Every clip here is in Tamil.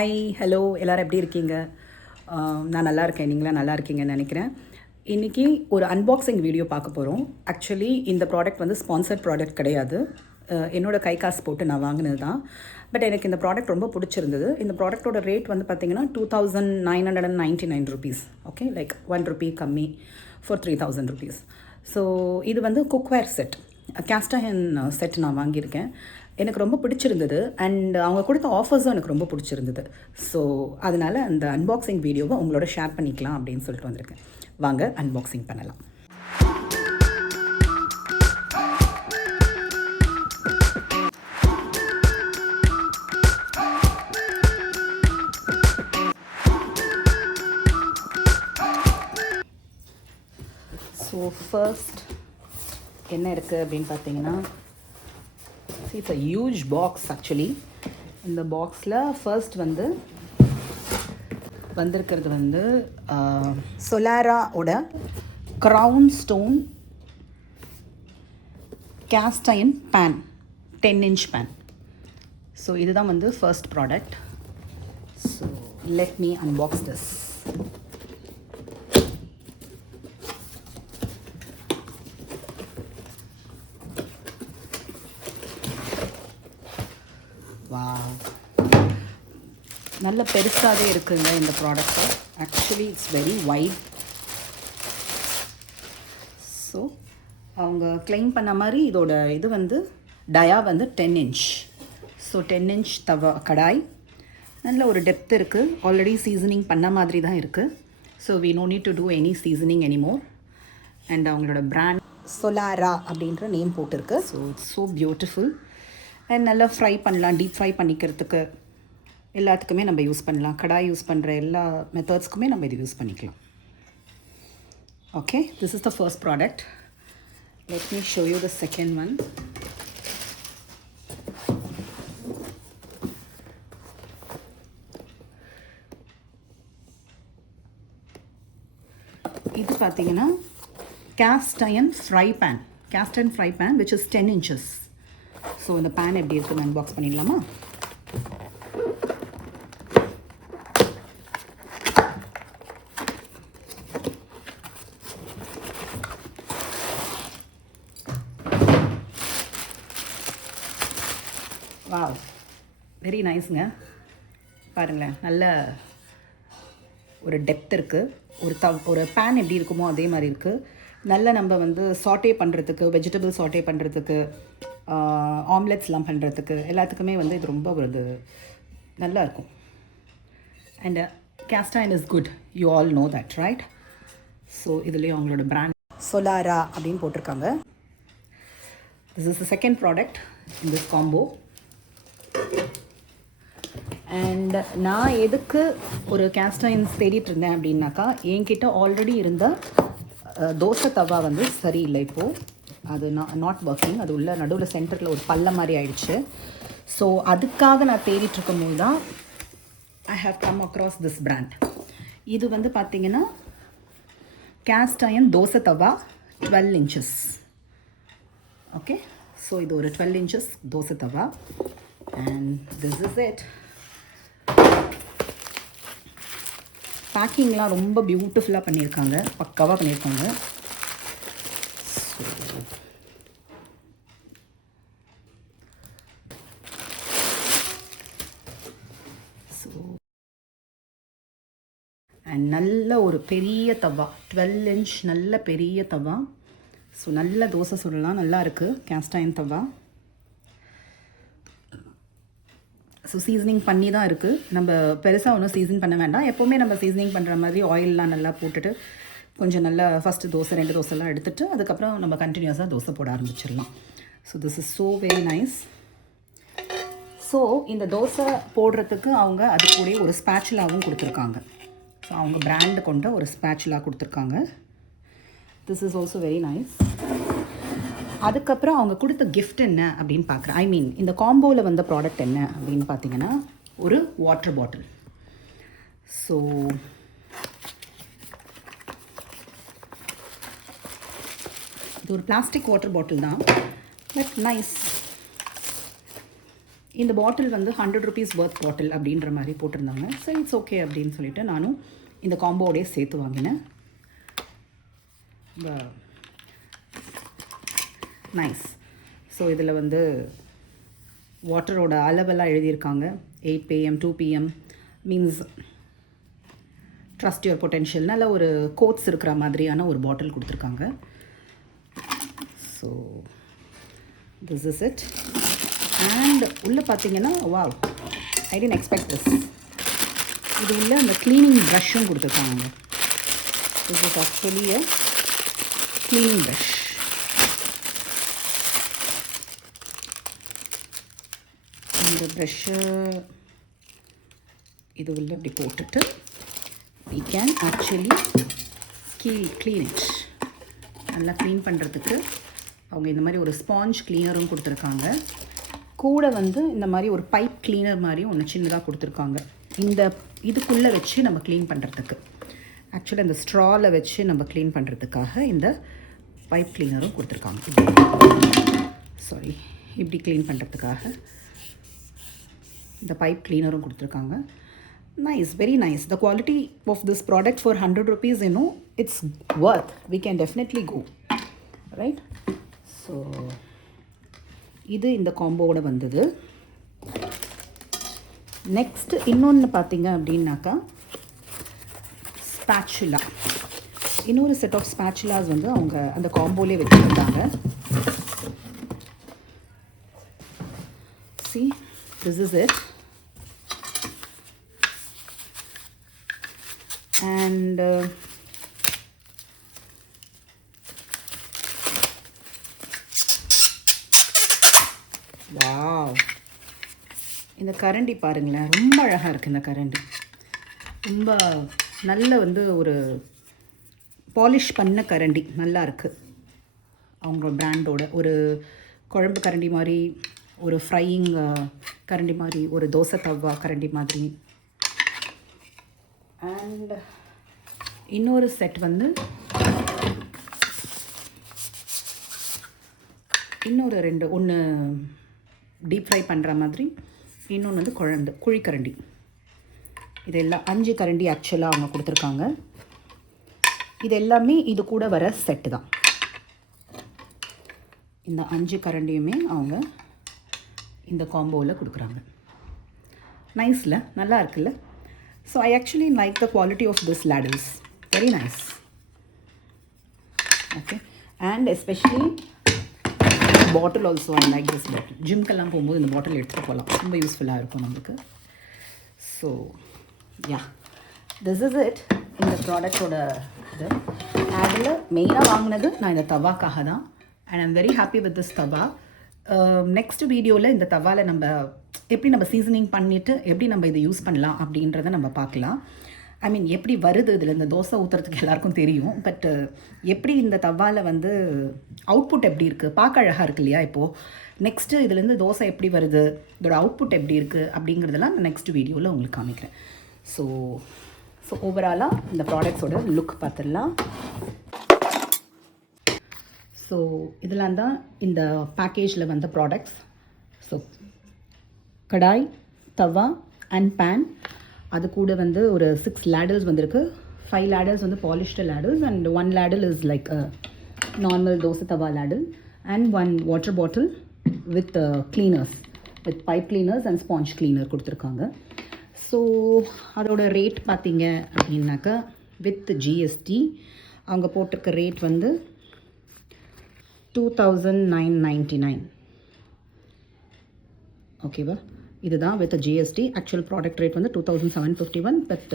ஹாய் ஹலோ எல்லோரும் எப்படி இருக்கீங்க? நான் நல்லா இருக்கேன். நீங்களாம் நல்லா இருக்கீங்கன்னு நினைக்கிறேன். இன்றைக்கி ஒரு அன்பாக்சிங் வீடியோ பார்க்க போகிறோம். ஆக்சுவலி இந்த ப்ராடக்ட் வந்து ஸ்பான்சர்ட் ப்ராடக்ட் கிடையாது. என்னோடய கை காசு போட்டு நான் வாங்கினது தான். பட் எனக்கு இந்த ப்ராடக்ட் ரொம்ப பிடிச்சிருந்தது. இந்த ப்ராடக்ட்டோட ரேட் வந்து பார்த்திங்கன்னா 2999 rupees. ஓகே, லைக் 1 rupee கம்மி ஃபார் 3000 rupees. ஸோ இது வந்து cookware set, cast iron set நான் வாங்கியிருக்கேன். எனக்கு ரொம்ப பிடிச்சிருந்தது அண்ட் அவங்க கொடுத்த ஆஃபர்ஸும் எனக்கு ரொம்ப பிடிச்சிருந்தது. ஸோ அதனால் அந்த அன்பாக்சிங் வீடியோவை உங்களோட ஷேர் பண்ணிக்கலாம் அப்படின்னு சொல்லிட்டு வந்திருக்கேன். வாங்க அன்பாக்சிங் பண்ணலாம். ஸோ ஃபர்ஸ்ட் என்ன இருக்குது அப்படின்னு பார்த்தீங்கன்னா, it's a huge box. Actually இந்த பாக்ஸில் ஃபர்ஸ்ட் வந்திருக்கிறது வந்து சொலாராவோட crown stone cast iron pan, 10-inch pan. So இதுதான் வந்து first product. So let me unbox this. வா, நல்ல பெருசாகவே இருக்குங்க இந்த product. Actually it's very wide. So அவங்க கிளைம் பண்ண மாதிரி இதோட இது வந்து டயா வந்து 10-inch. ஸோ 10-inch தவா கடாய், நல்ல ஒரு டெப்த் இருக்குது. ஆல்ரெடி சீசனிங் பண்ண மாதிரி தான் இருக்குது. So we no need to do any seasoning anymore. And அவங்களோட பிராண்ட் சொலாரா அப்படின்ற நேம் போட்டிருக்கு. So it's so beautiful. And நல்லா ஃப்ரை பண்ணலாம், டீப் ஃப்ரை பண்ணிக்கிறதுக்கு எல்லாத்துக்குமே நம்ம யூஸ் பண்ணலாம். கடாய் யூஸ் பண்ணுற எல்லா மெத்தட்ஸ்க்குமே நம்ம இது யூஸ் பண்ணிக்கலாம். Okay, this is the first product. Let me show you the second one. இது பார்த்தீங்கன்னா cast iron fry pan, cast iron fry pan which is 10 inches. So இந்த பேன் எப்படி இருக்குன்னு அன்பாக்ஸ் பண்ணிடலாமா? வாவ், வெரி நைஸ்ங்க. பாருங்களேன், நல்ல ஒரு டெப்த் இருக்குது. ஒரு பேன் எப்படி இருக்குமோ அதே மாதிரி இருக்குது. நல்ல நம்ம வந்து சாட்டே பண்ணுறதுக்கு, வெஜிடபிள் சாட்டே பண்ணுறதுக்கு, ஆம்லெட்ஸ்லாம் பண்ணுறதுக்கு எல்லாத்துக்குமே வந்து இது ரொம்ப ஒரு நல்லா இருக்கும். And cast iron is good, you all know that, right? So இதுலேயும் அவங்களோட பிராண்ட் சொலாரா அப்படின்னு போட்டிருக்காங்க. This is the second product in this combo. And நான் எதுக்கு ஒரு கேஸ்ட் அயர்ன்ஸ் தேடிட்டு இருந்தேன் அப்படின்னாக்கா, என்கிட்ட ஆல்ரெடி இருந்த தோசை தவா வந்து சரியில்லை இப்போது. அது நாட் ஒர்க்கிங். அது உள்ள நடுவில் சென்டரில் ஒரு பல்ல மாதிரி ஆயிடுச்சு. ஸோ அதுக்காக நான் தேடிட்டுருக்கும் போது தான் I have come across this brand. இது வந்து பார்த்திங்கன்னா கேஸ்ட் அயர்ன் தோசை தவா 12 inches. ஓகே, ஸோ இது ஒரு 12 inches dosa tawa. And this is it. பேக்கிங்லாம் ரொம்ப பியூட்டிஃபுல்லாக பண்ணியிருக்காங்க, பக்காவாக பண்ணியிருக்காங்க. ஸோ அண்ட் நல்ல ஒரு பெரிய தவா, 12 inch நல்ல பெரிய தவா. ஸோ நல்ல தோசை சுடலாம், நல்லா இருக்குது கேஸ்ட் அயர்ன் தவா. ஸோ சீசனிங் பண்ணி தான் இருக்குது. நம்ம பெருசாக ஒன்றும் சீசன் பண்ண வேண்டாம். எப்போவுமே நம்ம சீசனிங் பண்ணுற மாதிரி ஆயிலெலாம் நல்லா போட்டுட்டு கொஞ்சம் நல்லா ஃபஸ்ட்டு தோசை 2 தோசைலாம் எடுத்துகிட்டு அதுக்கப்புறம் நம்ம கண்டினியூஸாக தோசை போட ஆரம்பிச்சிடலாம். So this is so very nice. So இந்த தோசை போடுறதுக்கு அவங்க அது கூட ஒரு ஸ்பேச்சுலாவும் கொடுத்துருக்காங்க. ஸோ அவங்க பிராண்டு கொண்ட ஒரு ஸ்பேச்சுலா கொடுத்துருக்காங்க. This is also very nice. அதுக்கப்புறம் அவங்க கொடுத்த கிஃப்ட் என்ன அப்படின்னு பார்க்குறேன். ஐ மீன் இந்த காம்போவில் வந்த ப்ராடக்ட் என்ன அப்படின்னு பார்த்தீங்கன்னா, ஒரு வாட்டர் பாட்டில். ஸோ இது ஒரு பிளாஸ்டிக் வாட்டர் பாட்டில் தான், பட் நைஸ். இந்த பாட்டில் வந்து 100 rupees ஒர்த் பாட்டில் அப்படின்ற மாதிரி போட்டிருந்தாங்க. ஸோ இட்ஸ் ஓகே அப்படின்னு சொல்லிட்டு நானும் இந்த காம்போவோடய சேர்த்து வாங்கினேன். நைஸ். ஸோ இதில் வந்து வாட்டரோட அளவெல்லாம் எழுதியிருக்காங்க. 8 PM 2 PM means trust your potential. நல்ல ஒரு கோட்ஸ் இருக்கிற மாதிரியான ஒரு பாட்டில் கொடுத்துருக்காங்க. So this is it. And உள்ளே பார்த்தீங்கன்னா wow, I didn't expect this. இது உள்ள அந்த க்ளீனிங் ப்ரஷ்ஷும் கொடுத்துருக்காங்க. This is actually a cleaning brush. இந்த ப்ரஷ்ஷு இது உள்ள இப்படி போட்டுட்டு we can actually clean it. நல்லா க்ளீன் பண்ணுறதுக்கு அவங்க இந்த மாதிரி ஒரு ஸ்பாஞ்ச் க்ளீனரும் கொடுத்துருக்காங்க. கூட வந்து இந்த மாதிரி ஒரு பைப் க்ளீனர் மாதிரி ஒன்று சின்னதாக கொடுத்துருக்காங்க. இந்த இதுக்குள்ளே வச்சு நம்ம க்ளீன் பண்ணுறதுக்கு, ஆக்சுவலாக இந்த ஸ்ட்ராவில் வச்சு நம்ம க்ளீன் பண்ணுறதுக்காக இந்த பைப் க்ளீனரும் கொடுத்துருக்காங்க. சாரி, இப்படி க்ளீன் பண்ணுறதுக்காக இந்த பைப் க்ளீனரும் கொடுத்துருக்காங்க. Nice, very nice. The quality of this product for 100 rupees, you know, it's worth. We can definitely go, right? So இது இந்த காம்போவோட வந்தது. நெக்ஸ்ட் இன்னொன்று பார்த்தீங்க அப்படின்னாக்கா ஸ்பாச்சுலா. இன்னொரு செட் ஆஃப் ஸ்பாச்சுலாஸ் வந்து அவங்க அந்த காம்போலே வச்சுருந்தாங்க. See, this is it. And wow, இந்த கரண்டி பாருங்களேன், ரொம்ப அழகாக இருக்குது. இந்த கரண்டி ரொம்ப நல்ல வந்து ஒரு பாலிஷ் பண்ண கரண்டி, நல்லா இருக்குது. அவங்க பிராண்டோட ஒரு குழம்பு கரண்டி மாதிரி, ஒரு ஃப்ரையிங் கரண்டி மாதிரி, ஒரு தோசை தவா கரண்டி மாதிரி. அண்ட் இன்னொரு செட் வந்து இன்னொரு ரெண்டு, ஒன்று டீப் ஃப்ரை பண்ணுற மாதிரி, இன்னொன்று வந்து குழிக்கரண்டி. இதெல்லாம் 5 கரண்டி ஆக்சுவலாக அவங்க கொடுத்துருக்காங்க. இது எல்லாமே இது கூட வர செட்டு தான். இந்த 5 கரண்டியுமே அவங்க இந்த காம்போவில் கொடுக்குறாங்க. நைஸில், நல்லா இருக்குல்ல? So I actually like the quality of this ladles. Very nice. Okay. And especially bottle also, I like this bottle. Gym கெல்லாம் போகும்போது இந்த பாட்டில் எடுத்துகிட்டு போகலாம். ரொம்ப யூஸ்ஃபுல்லாக இருக்கும் நமக்கு. So yeah, this is it. இந்த ப்ராடக்டோட இது அதில் மெயினாக வாங்கினது நான் இந்த தவாக்காக தான். And I'm very happy with this தவா. நெக்ஸ்ட் வீடியோவில் இந்த தவாவில் நம்ம எப்படி நம்ம சீசனிங் பண்ணிவிட்டு எப்படி நம்ம இதை யூஸ் பண்ணலாம் அப்படின்றத நம்ம பார்க்கலாம். ஐ மீன் எப்படி வருது இதில், இந்த தோசை ஊற்றுறதுக்கு எல்லாருக்கும் தெரியும். பட் எப்படி இந்த தவாவில் வந்து அவுட்புட் எப்படி இருக்குது, பார்க்க அழகாக இருக்குது இல்லையா? இப்போது நெக்ஸ்ட்டு இதுலேருந்து தோசை எப்படி வருது, இதோட அவுட்புட் எப்படி இருக்குது அப்படிங்கிறதெல்லாம் நான் நெக்ஸ்ட் வீடியோவில் உங்களுக்கு காமிக்கிறேன். ஸோ ஓவராலாக இந்த ப்ராடக்ட்ஸோட லுக் பார்த்துடலாம். ஸோ இதெல்லாம் தான் இந்த பேக்கேஜில் வந்த ப்ராடக்ட்ஸ். ஸோ கடாய், தவா அண்ட் பேன், அது கூட வந்து ஒரு 6 லேடல்ஸ் வந்திருக்கு. 5 லேடல்ஸ் வந்து polished ladles and 1 ladle is like a normal dosa tawa ladle and 1 water bottle with cleaners, with pipe cleaners and sponge cleaner கொடுத்துருக்காங்க. ஸோ அதோட ரேட் பார்த்தீங்க அப்படின்னாக்கா வித் ஜிஎஸ்டி அவங்க போட்டிருக்க ரேட் வந்து 2999. ஓகேவா? இதுதான் with GST. Actual product rate வந்து 2751, பட்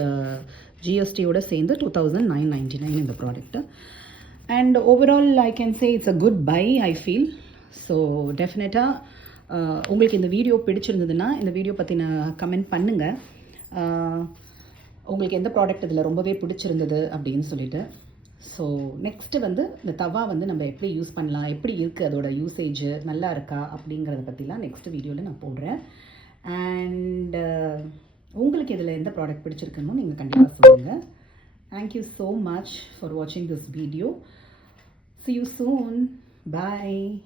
ஜிஎஸ்டியோட சேர்ந்து 2999 இந்த product. And overall I can say it's a good bye, I feel. So டெஃபினட்டாக உங்களுக்கு இந்த வீடியோ பிடிச்சிருந்ததுன்னா இந்த வீடியோ பற்றின கமெண்ட் பண்ணுங்கள். உங்களுக்கு எந்த ப்ராடக்ட் இதில் ரொம்பவே பிடிச்சிருந்தது அப்படின்னு சொல்லிட்டு. ஸோ நெக்ஸ்ட்டு வந்து இந்த தவா வந்து நம்ம எப்படி யூஸ் பண்ணலாம், எப்படி இருக்குது அதோட யூசேஜு, நல்லா இருக்கா அப்படிங்கிறத பற்றிலாம் நெக்ஸ்ட் வீடியோவில் நான் போடுறேன். அண்ட் உங்களுக்கு இதில் எந்த ப்ராடக்ட் பிடிச்சிருக்குன்னு நீங்கள் கண்டிப்பாக சொல்லுங்கள். தேங்க்யூ ஸோ மச் ஃபார் வாட்சிங் this video. See you soon. Bye.